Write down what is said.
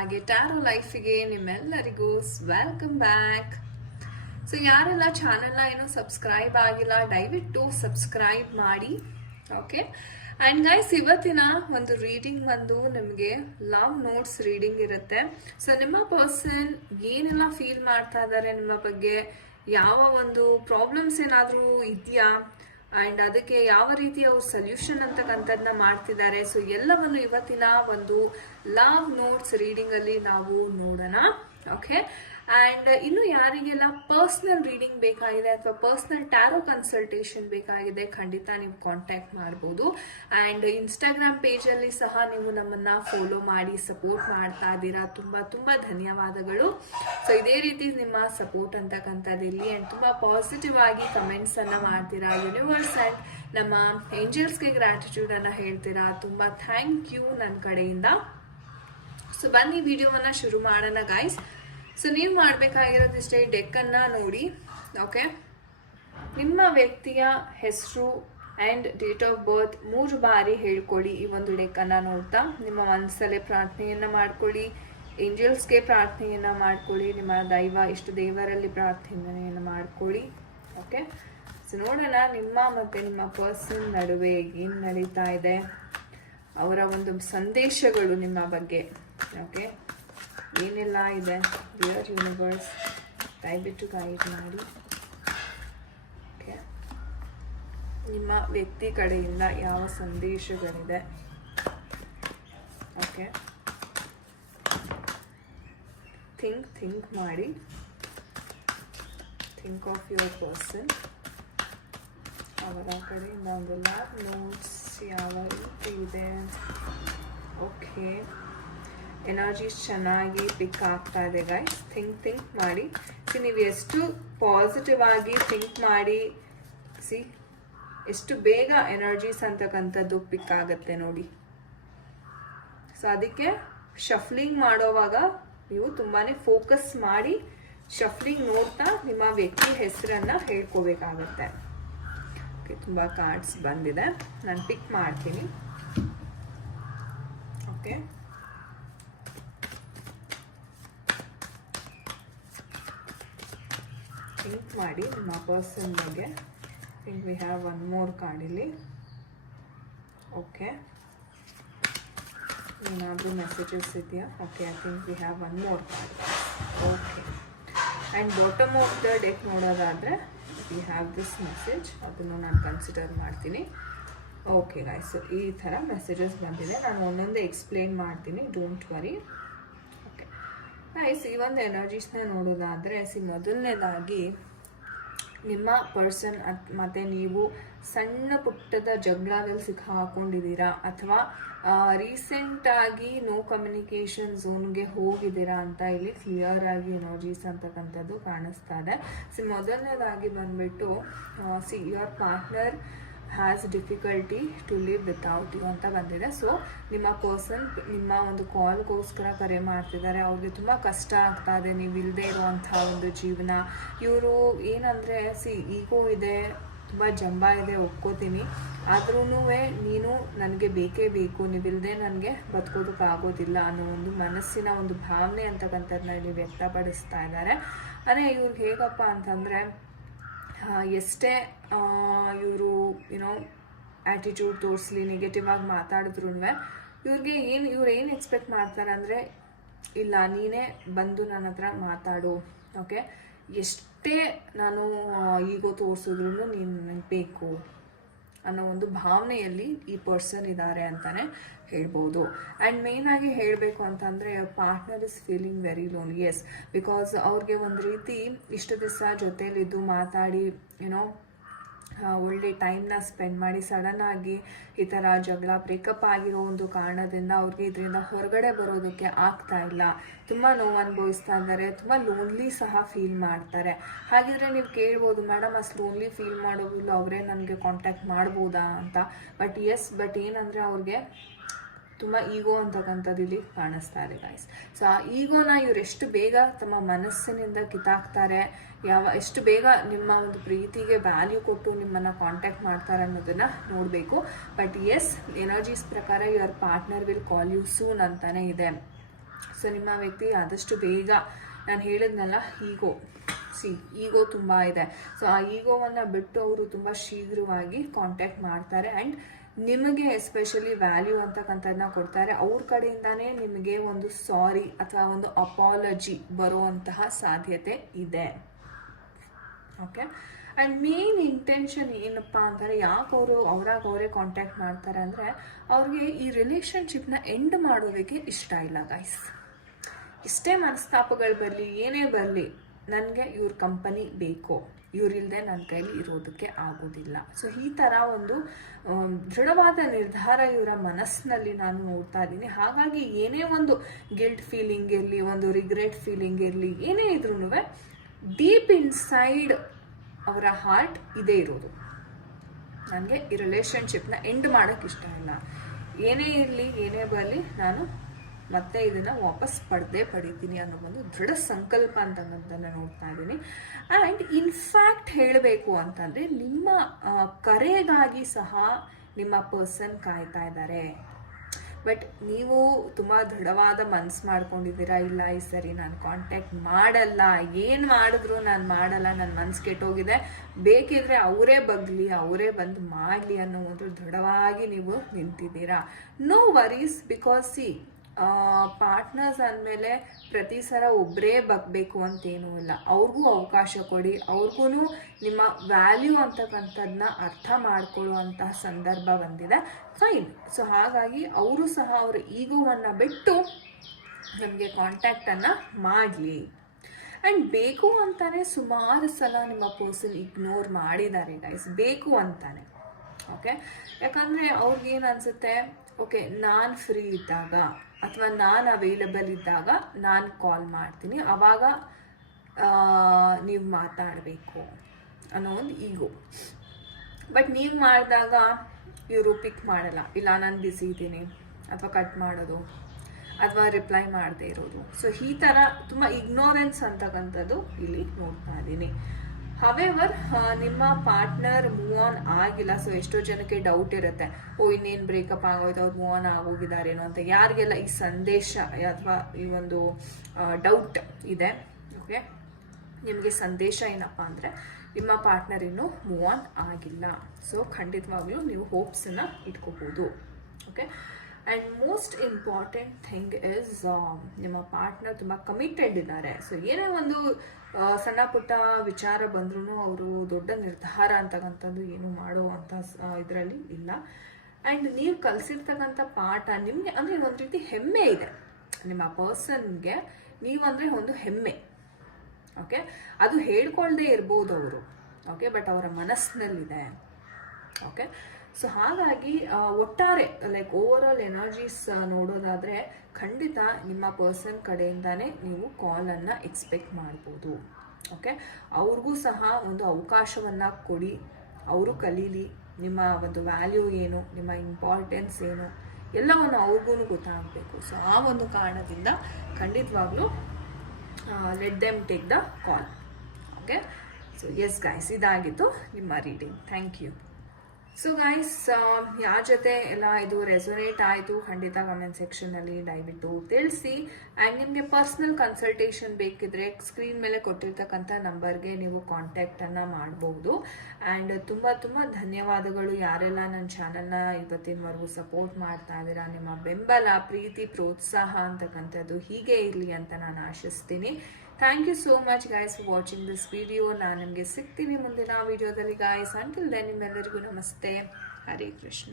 ಹಾಗೆ ಟ್ಯಾರೋ ಲೈಫಿಗೆ ನಿಮ್ಮೆಲ್ಲರಿಗೂ welcome back. So ಯಾರೆಲ್ಲ ಚಾನೆಲ್ನ ಏನೋ ಸಬ್ಸ್ಕ್ರೈಬ್ ಆಗಿಲ್ಲ ದಯವಿಟ್ಟು ಸಬ್ಸ್ಕ್ರೈಬ್ ಮಾಡಿ. ಓಕೆ, ಆ್ಯಂಡ್ ಗೈಸ್, ಇವತ್ತಿನ ಒಂದು ರೀಡಿಂಗ್ ಬಂದು ನಿಮಗೆ ಲವ್ ನೋಟ್ಸ್ ರೀಡಿಂಗ್ ಇರುತ್ತೆ. ಸೊ ನಿಮ್ಮ ಪರ್ಸನ್ ಏನೆಲ್ಲ ಫೀಲ್ ಮಾಡ್ತಾ ಇದ್ದಾರೆ ನಿಮ್ಮ ಬಗ್ಗೆ, ಯಾವ ಒಂದು ಪ್ರಾಬ್ಲಮ್ಸ್ ಏನಾದರೂ ಇದೆಯಾ, ಆ್ಯಂಡ್ ಅದಕ್ಕೆ ಯಾವ ರೀತಿ ಅವ್ರು ಸೊಲ್ಯೂಷನ್ ಅಂತಕ್ಕಂಥದ್ದನ್ನ ಮಾಡ್ತಿದ್ದಾರೆ, ಸೊ ಎಲ್ಲವನ್ನು ಇವತ್ತಿನ ಒಂದು ಲವ್ ನೋಟ್ಸ್ ರೀಡಿಂಗಲ್ಲಿ ನಾವು ನೋಡೋಣ. ಓಕೆ, ಆ್ಯಂಡ್ ಇನ್ನು ಯಾರಿಗೆಲ್ಲ ಪರ್ಸ್ನಲ್ ರೀಡಿಂಗ್ ಬೇಕಾಗಿದೆ ಅಥವಾ ಪರ್ಸ್ನಲ್ ಟ್ಯಾರೋ ಕನ್ಸಲ್ಟೇಷನ್ ಬೇಕಾಗಿದೆ, ಖಂಡಿತ ನೀವು ಕಾಂಟ್ಯಾಕ್ಟ್ ಮಾಡ್ಬೋದು. ಆ್ಯಂಡ್ ಇನ್ಸ್ಟಾಗ್ರಾಮ್ ಪೇಜಲ್ಲಿ ಸಹ ನೀವು ನಮ್ಮನ್ನು ಫಾಲೋ ಮಾಡಿ ಸಪೋರ್ಟ್ ಮಾಡ್ತಾ ಇದ್ದೀರಾ. ತುಂಬ ತುಂಬ ಧನ್ಯವಾದಗಳು. ಸೊ ಇದೇ ರೀತಿ ನಿಮ್ಮ ಸಪೋರ್ಟ್ ಅಂತಕ್ಕಂಥದ್ದು ಇಲ್ಲಿ, ಆ್ಯಂಡ್ ತುಂಬ ಪಾಸಿಟಿವ್ ಆಗಿ ಕಮೆಂಟ್ಸನ್ನು ಮಾಡ್ತೀರಾ. ಯೂನಿವರ್ಸ್ ಆ್ಯಂಡ್ ನಮ್ಮ ಏಂಜಲ್ಸ್ಗೆ ಗ್ರ್ಯಾಟಿಟ್ಯೂಡನ್ನು ಹೇಳ್ತೀರಾ. ತುಂಬ ಥ್ಯಾಂಕ್ ಯು ನನ್ನ ಕಡೆಯಿಂದ. ಸೊ ಬನ್ನಿ ವಿಡಿಯೋವನ್ನು ಶುರು ಮಾಡೋಣ ಗೈಸ್. ಸೊ ನೀವು ಮಾಡಬೇಕಾಗಿರೋದಿಷ್ಟೇ, ಡೆಕ್ಕನ್ನು ನೋಡಿ. ಓಕೆ, ನಿಮ್ಮ ವ್ಯಕ್ತಿಯ ಹೆಸರು ಆ್ಯಂಡ್ ಡೇಟ್ ಆಫ್ ಬರ್ತ್ 3 ಬಾರಿ ಹೇಳ್ಕೊಳ್ಳಿ. ಈ ಒಂದು ಡೆಕ್ಕನ್ನು ನೋಡ್ತಾ ನಿಮ್ಮ ಮನಸ್ಸಲ್ಲೇ ಪ್ರಾರ್ಥನೆಯನ್ನು ಮಾಡ್ಕೊಳ್ಳಿ. ಏಂಜಲ್ಸ್ಗೆ ಪ್ರಾರ್ಥನೆಯನ್ನು ಮಾಡ್ಕೊಳ್ಳಿ. ನಿಮ್ಮ ದೈವ ಇಷ್ಟು ದೇವರಲ್ಲಿ ಪ್ರಾರ್ಥನೆಯನ್ನು ಮಾಡ್ಕೊಳ್ಳಿ. ಓಕೆ, ಸೊ ನೋಡೋಣ ನಿಮ್ಮ ಮತ್ತು ನಿಮ್ಮ ಪರ್ಸನ್ ನಡುವೆ ಏನು ನಡೀತಾ ಇದೆ, ಅವರ ಒಂದು ಸಂದೇಶಗಳು ನಿಮ್ಮ ಬಗ್ಗೆ. ಓಕೆ, ಏನೆಲ್ಲ ಇದೆ, ಡಿಯರ್ ಯೂನಿವರ್ಸ್ ದಯವಿಟ್ಟು ಗೈಡ್ ಮಾಡಿ. ಓಕೆ, ನಿಮ್ಮ ವ್ಯಕ್ತಿ ಕಡೆಯಿಂದ ಯಾವ ಸಂದೇಶಗಳಿದೆ. ಓಕೆ, ಥಿಂಕ್ ಮಾಡಿ. Think of your person. ಅವರ ಕಡೆಯಿಂದ ಒಂದು ಲವ್ ನೋಟ್ಸ್ ಯಾವ ರೀತಿ ಇದೆ. ಓಕೆ, ಎನರ್ಜೀಸ್ ಚೆನ್ನಾಗಿ ಪಿಕ್ ಆಗ್ತಾ ಇದೆ ಗೈಸ್. ಥಿಂಕ್ ಮಾಡಿ. ನೀವು ಎಷ್ಟು ಪಾಸಿಟಿವ್ ಆಗಿ ಥಿಂಕ್ ಮಾಡಿ, ಎಷ್ಟು ಬೇಗ ಎನರ್ಜೀಸ್ ಅಂತಕ್ಕಂಥದ್ದು ಪಿಕ್ ಆಗುತ್ತೆ ನೋಡಿ. ಸೊ ಅದಕ್ಕೆ ಶಫ್ಲಿಂಗ್ ಮಾಡೋವಾಗ ನೀವು ತುಂಬಾ ಫೋಕಸ್ ಮಾಡಿ ಶಫ್ಲಿಂಗ್ ನೋಡ್ತಾ ನಿಮ್ಮ ವ್ಯಕ್ತಿ ಹೆಸರನ್ನು ಹೇಳ್ಕೋಬೇಕಾಗತ್ತೆ. ಓಕೆ, ತುಂಬ ಕಾರ್ಡ್ಸ್ ಬಂದಿದೆ, ನಾನು ಪಿಕ್ ಮಾಡ್ತೀನಿ. ಓಕೆ, ಥಿಂಕ್ ಮಾಡಿ ನಿಮ್ಮ ಪರ್ಸನ್ ಬಗ್ಗೆ. Think we have one more card ಇಲ್ಲಿ. ಓಕೆ, ಏನಾದರೂ ಮೆಸೇಜಸ್ ಇದೆಯಾ? Okay, I think we have one more card. Okay, and bottom of the deck ನೋಡೋದಾದರೆ ವಿ ಹ್ಯಾವ್ ದಿಸ್ ಮೆಸೇಜ್. ಅದನ್ನು ನಾನು ಕನ್ಸಿಡರ್ ಮಾಡ್ತೀನಿ. ಓಕೆ ಗೈಸ್, ಈ ಥರ ಮೆಸೇಜಸ್ ಬಂದಿದೆ. ನಾನು ಒಂದೊಂದೇ ಎಕ್ಸ್ಪ್ಲೇನ್ ಮಾಡ್ತೀನಿ, ಡೋಂಟ್ ವರಿ. ಓಕೆ ಗೈಸ್, ಈ ಒಂದು ಎನರ್ಜೀಸ್ನ ನೋಡೋದಾದರೆ ಮೊದಲನೇದಾಗಿ ನಿಮ್ಮ ಪರ್ಸನ್ ಮತ್ತು ನೀವು ಸಣ್ಣ ಪುಟ್ಟದ ಜಗಳದಲ್ಲಿ ಸಿಕ್ಕಾಕೊಂಡಿದ್ದೀರಾ, ಅಥವಾ ರೀಸೆಂಟಾಗಿ ನೋ ಕಮ್ಯುನಿಕೇಷನ್ ಝೋನ್ಗೆ ಹೋಗಿದ್ದೀರಾ ಅಂತ ಇಲ್ಲಿ ಕ್ಲಿಯರ್ ಆಗಿ ಎನರ್ಜೀಸ್ ಅಂತಕ್ಕಂಥದ್ದು ಕಾಣಿಸ್ತಾ ಇದೆ. ಮೊದಲನೇದಾಗಿ ಬಂದುಬಿಟ್ಟು your partner has difficulty to live without you ಅಂತ ಬಂದಿದೆ. ಸೊ ನಿಮ್ಮ ಪರ್ಸನ್ ನಿಮ್ಮ ಒಂದು ಕಾಲ್ಗೋಸ್ಕರ ಕರೆ ಮಾಡ್ತಿದ್ದಾರೆ. ಅವ್ರಿಗೆ ತುಂಬ ಕಷ್ಟ ಆಗ್ತಾ ಇದೆ ನೀವು ಇಲ್ಲದೆ ಇರುವಂಥ ಒಂದು ಜೀವನ. ಇವರು ಏನಂದರೆ ಈಗೋ ಇದೆ, ತುಂಬ ಜಂಬ ಇದೆ, ಒಪ್ಕೋತೀನಿ, ಆದ್ರೂ ನೀನು ನನಗೆ ಬೇಕೇ ಬೇಕು, ನೀವಿಲ್ಲದೆ ನನಗೆ ಬದುಕೋದಕ್ಕಾಗೋದಿಲ್ಲ ಅನ್ನೋ ಒಂದು ಮನಸ್ಸಿನ ಒಂದು ಭಾವನೆ ಅಂತಕ್ಕಂಥದ್ದನ್ನ ಇಲ್ಲಿ ವ್ಯಕ್ತಪಡಿಸ್ತಾ ಇದ್ದಾರೆ. ಅಂದರೆ ಇವ್ರಿಗೆ ಹೇಗಪ್ಪ ಅಂತಂದರೆ, ಎಷ್ಟೇ ಇವರು ಆ್ಯಟಿಟ್ಯೂಡ್ ತೋರಿಸಲಿ, ನೆಗೆಟಿವ್ ಆಗಿ ಮಾತಾಡಿದ್ರು ಇವ್ರು ಏನು ಎಕ್ಸ್ಪೆಕ್ಟ್ ಮಾಡ್ತಾರೆ ಅಂದರೆ, ಇಲ್ಲ ನೀನೇ ಬಂದು ನನ್ನ ಹತ್ರ ಮಾತಾಡು. ಓಕೆ, ಎಷ್ಟೇ ನಾನು ಈಗೋ ತೋರಿಸಿದ್ರು ನೀನು ನನಗೆ ಬೇಕು ಅನ್ನೋ ಒಂದು ಭಾವನೆಯಲ್ಲಿ ಈ ಪರ್ಸನ್ ಇದ್ದಾರೆ ಅಂತಲೇ ಹೇಳ್ಬೋದು. ಆ್ಯಂಡ್ ಮೇಯ್ನಾಗಿ ಹೇಳಬೇಕು ಅಂತಂದರೆ partner is feeling very lonely. Yes, because ಅವ್ರಿಗೆ ಒಂದು ರೀತಿ ಇಷ್ಟು ದಿವಸ ಜೊತೇಲಿದ್ದು ಮಾತಾಡಿ ಒಳ್ಳೆ ಟೈಮ್ನ ಸ್ಪೆಂಡ್ ಮಾಡಿ ಸಡನ್ನಾಗಿ ಈ ಥರ ಜಗಳ ಬ್ರೇಕಪ್ ಆಗಿರೋ ಒಂದು ಕಾರಣದಿಂದ ಅವ್ರಿಗೆ ಇದರಿಂದ ಹೊರಗಡೆ ಬರೋದಕ್ಕೆ ಆಗ್ತಾ ಇಲ್ಲ. ತುಂಬ ನೋವು ಅನುಭವಿಸ್ತಾ ಇದ್ದಾರೆ, ತುಂಬ ಲೋನ್ಲಿ ಸಹ ಫೀಲ್ ಮಾಡ್ತಾರೆ. ಹಾಗಿದ್ರೆ ನೀವು ಕೇಳ್ಬೋದು, ಮೇಡಮ್ ಅಷ್ಟು ಲೋನ್ಲಿ ಫೀಲ್ ಮಾಡೋದಿಲ್ಲ, ಅವರೇ ನನಗೆ ಕಾಂಟ್ಯಾಕ್ಟ್ ಮಾಡ್ಬೋದಾ ಅಂತ. ಬಟ್ ಏನಂದರೆ ಅವ್ರಿಗೆ ತುಂಬ ಈಗೋ ಅಂತಕ್ಕಂಥದ್ದು ಇಲ್ಲಿ ಕಾಣಿಸ್ತಾ ಇದೆ ಗೈಸ್. ಸೊ ಆ ಈಗೋನ ಇವ್ರು ಎಷ್ಟು ಬೇಗ ತಮ್ಮ ಮನಸ್ಸಿನಿಂದ ಕಿತ್ತಾಕ್ತಾರೆ, ಎಷ್ಟು ಬೇಗ ನಿಮ್ಮ ಒಂದು ಪ್ರೀತಿಗೆ ವ್ಯಾಲ್ಯೂ ಕೊಟ್ಟು ನಿಮ್ಮನ್ನು ಕಾಂಟ್ಯಾಕ್ಟ್ ಮಾಡ್ತಾರೆ ಅನ್ನೋದನ್ನು ನೋಡಬೇಕು. ಬಟ್ ಎಸ್, ಎನರ್ಜೀಸ್ ಪ್ರಕಾರ your partner will call you soon ಅಂತಾನೆ ಇದೆ. ಸೊ ನಿಮ್ಮ ವ್ಯಕ್ತಿ ಆದಷ್ಟು ಬೇಗ, ನಾನು ಹೇಳಿದ್ನಲ್ಲ, ಈಗೋ ತುಂಬ ಇದೆ. ಸೊ ಆ ಈಗೋವನ್ನು ಬಿಟ್ಟು ಅವರು ತುಂಬ ಶೀಘ್ರವಾಗಿ ಕಾಂಟ್ಯಾಕ್ಟ್ ಮಾಡ್ತಾರೆ ಆ್ಯಂಡ್ ನಿಮಗೆ ಎಸ್ಪೆಷಲಿ ವ್ಯಾಲ್ಯೂ ಅಂತಕ್ಕಂಥದ್ದನ್ನ ಕೊಡ್ತಾರೆ. ಅವ್ರ ಕಡೆಯಿಂದಾನೇ ನಿಮಗೆ ಒಂದು ಸಾರಿ ಅಥವಾ ಒಂದು ಅಪಾಲಜಿ ಬರುವಂತಹ ಸಾಧ್ಯತೆ ಇದೆ. ಓಕೆ, ಆ್ಯಂಡ್ ಮೇನ್ ಇಂಟೆನ್ಷನ್ ಏನಪ್ಪ ಅಂತಾರೆ, ಯಾಕೆ ಅವರೇ ಕಾಂಟ್ಯಾಕ್ಟ್ ಮಾಡ್ತಾರೆ ಅಂದರೆ, ಅವ್ರಿಗೆ ಈ ರಿಲೇಷನ್ಶಿಪ್ನ ಎಂಡ್ ಮಾಡೋದಕ್ಕೆ ಇಷ್ಟ ಇಲ್ಲ ಗೈಸ್. ಇಷ್ಟೇ ಮನಸ್ತಾಪಗಳು ಬರಲಿ, ಏನೇ ಬರಲಿ, ನನಗೆ ಇವ್ರ ಕಂಪನಿ ಬೇಕು, ಇವರಿಲ್ಲದೆ ನನ್ನ ಕೈಲಿ ಇರೋದಕ್ಕೆ ಆಗೋದಿಲ್ಲ. ಸೊ ಈ ಥರ ಒಂದು ದೃಢವಾದ ನಿರ್ಧಾರ ಇವರ ಮನಸ್ಸಿನಲ್ಲಿ ನಾನು ನೋಡ್ತಾ ಇದ್ದೀನಿ. ಹಾಗಾಗಿ ಏನೇ ಒಂದು ಗಿಲ್ಟ್ ಫೀಲಿಂಗ್ ಇರಲಿ, ಒಂದು ರಿಗ್ರೆಟ್ ಫೀಲಿಂಗ್ ಇರಲಿ, ಏನೇ ಇದ್ರೂ ಡೀಪ್ ಇನ್ಸೈಡ್ ಅವರ ಹಾರ್ಟ್ ಇದೇ ಇರೋದು, ನನಗೆ ಈ ರಿಲೇಷನ್ಶಿಪ್ನ ಎಂಡ್ ಮಾಡೋಕ್ಕೆ ಇಷ್ಟ ಇಲ್ಲ, ಏನೇ ಇರಲಿ ಏನೇ ಬರಲಿ ನಾನು ಮತ್ತೆ ಇದನ್ನು ವಾಪಸ್ ಪಡಿತೀನಿ ಅನ್ನೋ ಒಂದು ದೃಢ ಸಂಕಲ್ಪ ಅಂತಕ್ಕಂಥದ್ದನ್ನು ನೋಡ್ತಾ ಇದ್ದೀನಿ. ಆ್ಯಂಡ್ ಇನ್ಫ್ಯಾಕ್ಟ್ ಹೇಳಬೇಕು ಅಂತಂದರೆ, ನಿಮ್ಮ ಕರೆಗಾಗಿ ಸಹ ನಿಮ್ಮ ಪರ್ಸನ್ ಕಾಯ್ತಾ ಇದ್ದಾರೆ. ಬಟ್ ನೀವು ತುಂಬ ದೃಢವಾದ ಮನಸ್ಸು ಮಾಡ್ಕೊಂಡಿದ್ದೀರಾ, ಇಲ್ಲ ಈ ಸರಿ ನಾನು ಕಾಂಟ್ಯಾಕ್ಟ್ ಮಾಡಲ್ಲ, ಏನು ಮಾಡಿದ್ರು ನಾನು ಮಾಡಲ್ಲ, ನನ್ನ ಮನಸ್ಸು ಕೆಟ್ಟೋಗಿದೆ, ಬೇಕಿದ್ರೆ ಅವರೇ ಬಗ್ಲಿ, ಅವರೇ ಬಂದು ಮಾಡಲಿ ಅನ್ನೋ ಒಂದು ದೃಢವಾಗಿ ನೀವು ನಿಂತಿದ್ದೀರಾ. ನೋ ವರೀಸ್, ಬಿಕಾಸ್ ಪಾರ್ಟ್ನರ್ಸ್ ಅಂದಮೇಲೆ ಪ್ರತಿ ಸಲ ಒಬ್ಬರೇ ಬಗ್ಬೇಕು ಅಂತೇನೂ ಇಲ್ಲ. ಅವ್ರಿಗೂ ಅವಕಾಶ ಕೊಡಿ, ಅವ್ರಿಗೂ ನಿಮ್ಮ ವ್ಯಾಲ್ಯೂ ಅಂತಕ್ಕಂಥದ್ದನ್ನ ಅರ್ಥ ಮಾಡ್ಕೊಳ್ಳುವಂತಹ ಸಂದರ್ಭ ಬಂದಿದೆ. ಫೈನ್. ಸೊ ಹಾಗಾಗಿ ಅವರು ಸಹ ಅವರ ಈಗೋವನ್ನು ಬಿಟ್ಟು ನಮಗೆ ಕಾಂಟ್ಯಾಕ್ಟನ್ನು ಮಾಡಲಿ. ಆ್ಯಂಡ್ ಬೇಕು ಅಂತಾನೆ ಸುಮಾರು ಸಲ ನಿಮ್ಮ ಪರ್ಸನ್ ಇಗ್ನೋರ್ ಮಾಡಿದ್ದಾರೆ ಗೈಸ್, ಬೇಕು ಅಂತಾನೆ. ಓಕೆ, ಯಾಕಂದರೆ ಅವ್ರಿಗೇನು ಅನಿಸುತ್ತೆ, ಓಕೆ ನಾನು ಫ್ರೀ ಇದ್ದಾಗ ಅಥವಾ ನಾನು ಅವೈಲಬಲ್ ಇದ್ದಾಗ ನಾನು ಕಾಲ್ ಮಾಡ್ತೀನಿ, ಆವಾಗ ನೀವು ಮಾತಾಡಬೇಕು ಅನ್ನೋ ಒಂದು ಈಗೋ. ಬಟ್ ನೀವು ಮಾಡಿದಾಗ ಇವರು ಪಿಕ್ ಮಾಡಲ್ಲ, ಇಲ್ಲ ನಾನು ಬ್ಯುಸಿ ಇದ್ದೀನಿ, ಅಥವಾ ಕಟ್ ಮಾಡೋದು, ಅಥವಾ ರಿಪ್ಲೈ ಮಾಡದೇ ಇರೋದು. ಸೊ ಈ ಥರ ತುಂಬ ಇಗ್ನೋರೆನ್ಸ್ ಅಂತಕ್ಕಂಥದ್ದು ಇಲ್ಲಿ ನೋಡ್ತಾ ಇದ್ದೀನಿ. ಹವೆವರ್ ನಿಮ್ಮ ಪಾರ್ಟ್ನರ್ ಮೂವ್ ಆನ್ ಆಗಿಲ್ಲ. ಸೊ ಎಷ್ಟೋ ಜನಕ್ಕೆ ಡೌಟ್ ಇರುತ್ತೆ, ಇನ್ನೇನು ಬ್ರೇಕಪ್ ಆಗೋಯ್ತು, ಅವ್ರು ಮೂವ್ ಆನ್ ಆಗೋಗಿದ್ದಾರೇನೋ ಅಂತ. ಯಾರಿಗೆಲ್ಲ ಈ ಸಂದೇಶ ಅಥವಾ ಈ ಒಂದು ಡೌಟ್ ಇದೆ, ಓಕೆ, ನಿಮಗೆ ಸಂದೇಶ ಏನಪ್ಪ ಅಂದರೆ, ನಿಮ್ಮ ಪಾರ್ಟ್ನರ್ ಇನ್ನೂ ಮೂವ್ ಆನ್ ಆಗಿಲ್ಲ. ಸೊ ಖಂಡಿತವಾಗ್ಲೂ ನೀವು ಹೋಪ್ಸನ್ನು ಇಟ್ಕೋಬೋದು. Okay, and most important thing is, ನಿಮ್ಮ ಪಾರ್ಟ್ನರ್ ತುಂಬ ಕಮಿಟೆಡ್ ಇದ್ದಾರೆ. ಸೊ ಏನೇ ಒಂದು ಸಣ್ಣ ಪುಟ್ಟ ವಿಚಾರ ಬಂದ್ರೂ ಅವರು ದೊಡ್ಡ ನಿರ್ಧಾರ ಅಂತಕ್ಕಂಥದ್ದು ಏನು ಮಾಡುವಂಥ ಇದರಲ್ಲಿ ಇಲ್ಲ. ಆ್ಯಂಡ್ ನೀವು ಕಲಿಸಿರ್ತಕ್ಕಂಥ ಪಾಠ ನಿಮಗೆ ಅಂದರೆ ಒಂದು ರೀತಿ ಹೆಮ್ಮೆ ಇದೆ. ನಿಮ್ಮ ಪರ್ಸನ್ಗೆ ನೀವಂದರೆ ಒಂದು ಹೆಮ್ಮೆ. ಓಕೆ, ಅದು ಹೇಳ್ಕೊಳ್ದೇ ಇರ್ಬೋದು ಅವರು, ಓಕೆ, ಬಟ್ ಅವರ ಮನಸ್ಸಿನಲ್ಲಿದೆ. ಓಕೆ, ಸೊ ಹಾಗಾಗಿ ಒಟ್ಟಾರೆ ಲೈಕ್ ಓವರ್ ಆಲ್ ಎನರ್ಜೀಸ್ ನೋಡೋದಾದರೆ ಖಂಡಿತ ನಿಮ್ಮ ಪರ್ಸನ್ ಕಡೆಯಿಂದಾನೇ ನೀವು ಕಾಲನ್ನು ಎಕ್ಸ್ಪೆಕ್ಟ್ ಮಾಡ್ಬೋದು. ಓಕೆ, ಅವ್ರಿಗೂ ಸಹ ಒಂದು ಅವಕಾಶವನ್ನು ಕೊಡಿ, ಅವರು ಕಲೀಲಿ ನಿಮ್ಮ ಒಂದು ವ್ಯಾಲ್ಯೂ ಏನು, ನಿಮ್ಮ ಇಂಪಾರ್ಟೆನ್ಸ್ ಏನು, ಎಲ್ಲವನ್ನು ಅವ್ರಿಗೂ ಗೊತ್ತಾಗಬೇಕು. ಸೊ ಆ ಒಂದು ಕಾರಣದಿಂದ ಖಂಡಿತವಾಗ್ಲೂ let them take the call. Okay, so yes guys, ಇದಾಗಿತ್ತು ನಿಮ್ಮ reading. Thank you. So guys, ಯಾರ ಜೊತೆ ಎಲ್ಲ ಇದು ರೆಸೊನೇಟ್ ಆಯಿತು ಖಂಡಿತ ಕಮೆಂಟ್ ಸೆಕ್ಷನಲ್ಲಿ ದಯವಿಟ್ಟು ತಿಳಿಸಿ. ಆ್ಯಂಡ್ ನಿಮಗೆ ಪರ್ಸ್ನಲ್ ಕನ್ಸಲ್ಟೇಷನ್ ಬೇಕಿದ್ರೆ ಸ್ಕ್ರೀನ್ ಮೇಲೆ ಕೊಟ್ಟಿರ್ತಕ್ಕಂಥ ನಂಬರ್ಗೆ ನೀವು ಕಾಂಟ್ಯಾಕ್ಟನ್ನು ಮಾಡ್ಬೋದು. ಆ್ಯಂಡ್ ತುಂಬ ತುಂಬ ಧನ್ಯವಾದಗಳು ಯಾರೆಲ್ಲ ನನ್ನ ಚಾನಲ್ನ ಇವತ್ತಿನವರೆಗೂ ಸಪೋರ್ಟ್ ಮಾಡ್ತಾ ಇದ್ದೀರಾ. ನಿಮ್ಮ ಬೆಂಬಲ, ಪ್ರೀತಿ, ಪ್ರೋತ್ಸಾಹ ಅಂತಕ್ಕಂಥದ್ದು ಹೀಗೆ ಇರಲಿ ಅಂತ ನಾನು ಆಶಿಸ್ತೀನಿ. Thank you so much guys for watching this video. ನಾನು ನಿಮಗೆ ಸಿಗ್ತೀನಿ ಮುಂದಿನ ವಿಡಿಯೋದಲ್ಲಿ ಗೈಸ್. ಅಂಟಿಲ್ ದೆನ್ ನಿಮ್ಮೆಲ್ಲರಿಗೂ ನಮಸ್ತೆ. ಹರೇ ಕೃಷ್ಣ.